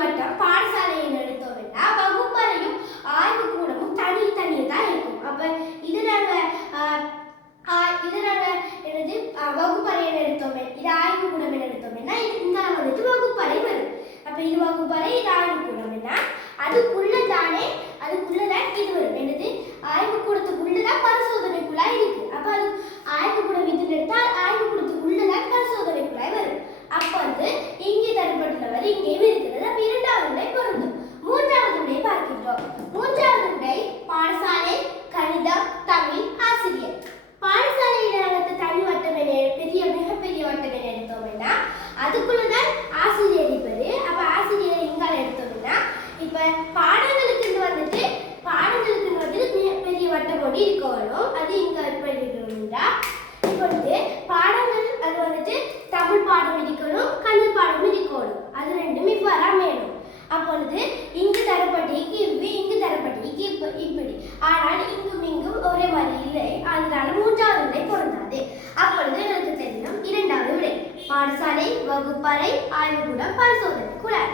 வட்டம் பாடசாலையை எடுத்தோம்னா வகுப்பறையும் ஆய்வுக்கூடமும் தனித்தனியே தான் இருக்கும். அப்ப இது நாங்க என்னது வகுப்பறையை எடுத்தோமே, இது ஆய்வுக்கூடம் எடுத்தோம்னா இங்க வந்துட்டு வகுப்பறை வரும். அப்ப இது வகுப்பறை, இது ஆய்வுக்கூடம்னா அதுக்குள்ளதான் இது வரும். என்னது ஆய்வுக்கூடத்துக்குள்ளதான் பரிசோதனைக்குள்ளாய் இருக்கு. அப்ப அது ஆய்வுக்கூடம் இது எடுத்தால் ஆய்வுக்கூடத்துக்குள்ளதான் பரிசோதனைக்குள்ளாய் வரும். அப்ப வந்து இங்கே தரப்பட்டுள்ளவர் இங்கேயும் இருக்கிறது. அப்ப இரண்டாவது விடை பொருந்தும். மூன்றாவது விடை பார்க்கின்றோம். மூன்றாவது விடை பாடசாலை, கணிதம், தமிழ், ஆசிரியர். பாடசாலையில் நாங்கள் தனி வட்டம் மிகப்பெரிய வட்டம் எடுத்தோம்னா அதுக்குள்ளதான் ஆசிரியர் இருப்பாரு. அப்ப ஆசிரியர் இங்கால எடுத்தோம்னா இப்ப பாடங்களுக்கு வந்துட்டு பெரிய வட்டம் கொண்டு இருக்கணும். அது இங்க எப்படி இருக்கணும்னா இப்ப வந்து பாடங்கள் அது வந்துட்டு தமிழ் பாடம் இருக்கணும், கணித பாடம் இருக்கணும். அது ரெண்டும் இவ்வாறா வேணும். அப்பொழுது இங்கு தரப்பட்டிக்கு இங்கு தரப்பட்டிக்கு இப்படி, ஆனால் இங்கும் ஒரே மாதிரி இல்லை. அதனால மூன்றாவது விடை பொருந்தாது. அப்பொழுது எனக்கு தெரியும் இரண்டாவது விடை பாடசாலை, வகுப்பறை, ஆய்வுக்கூடம், பரிசோதனை கூடம்.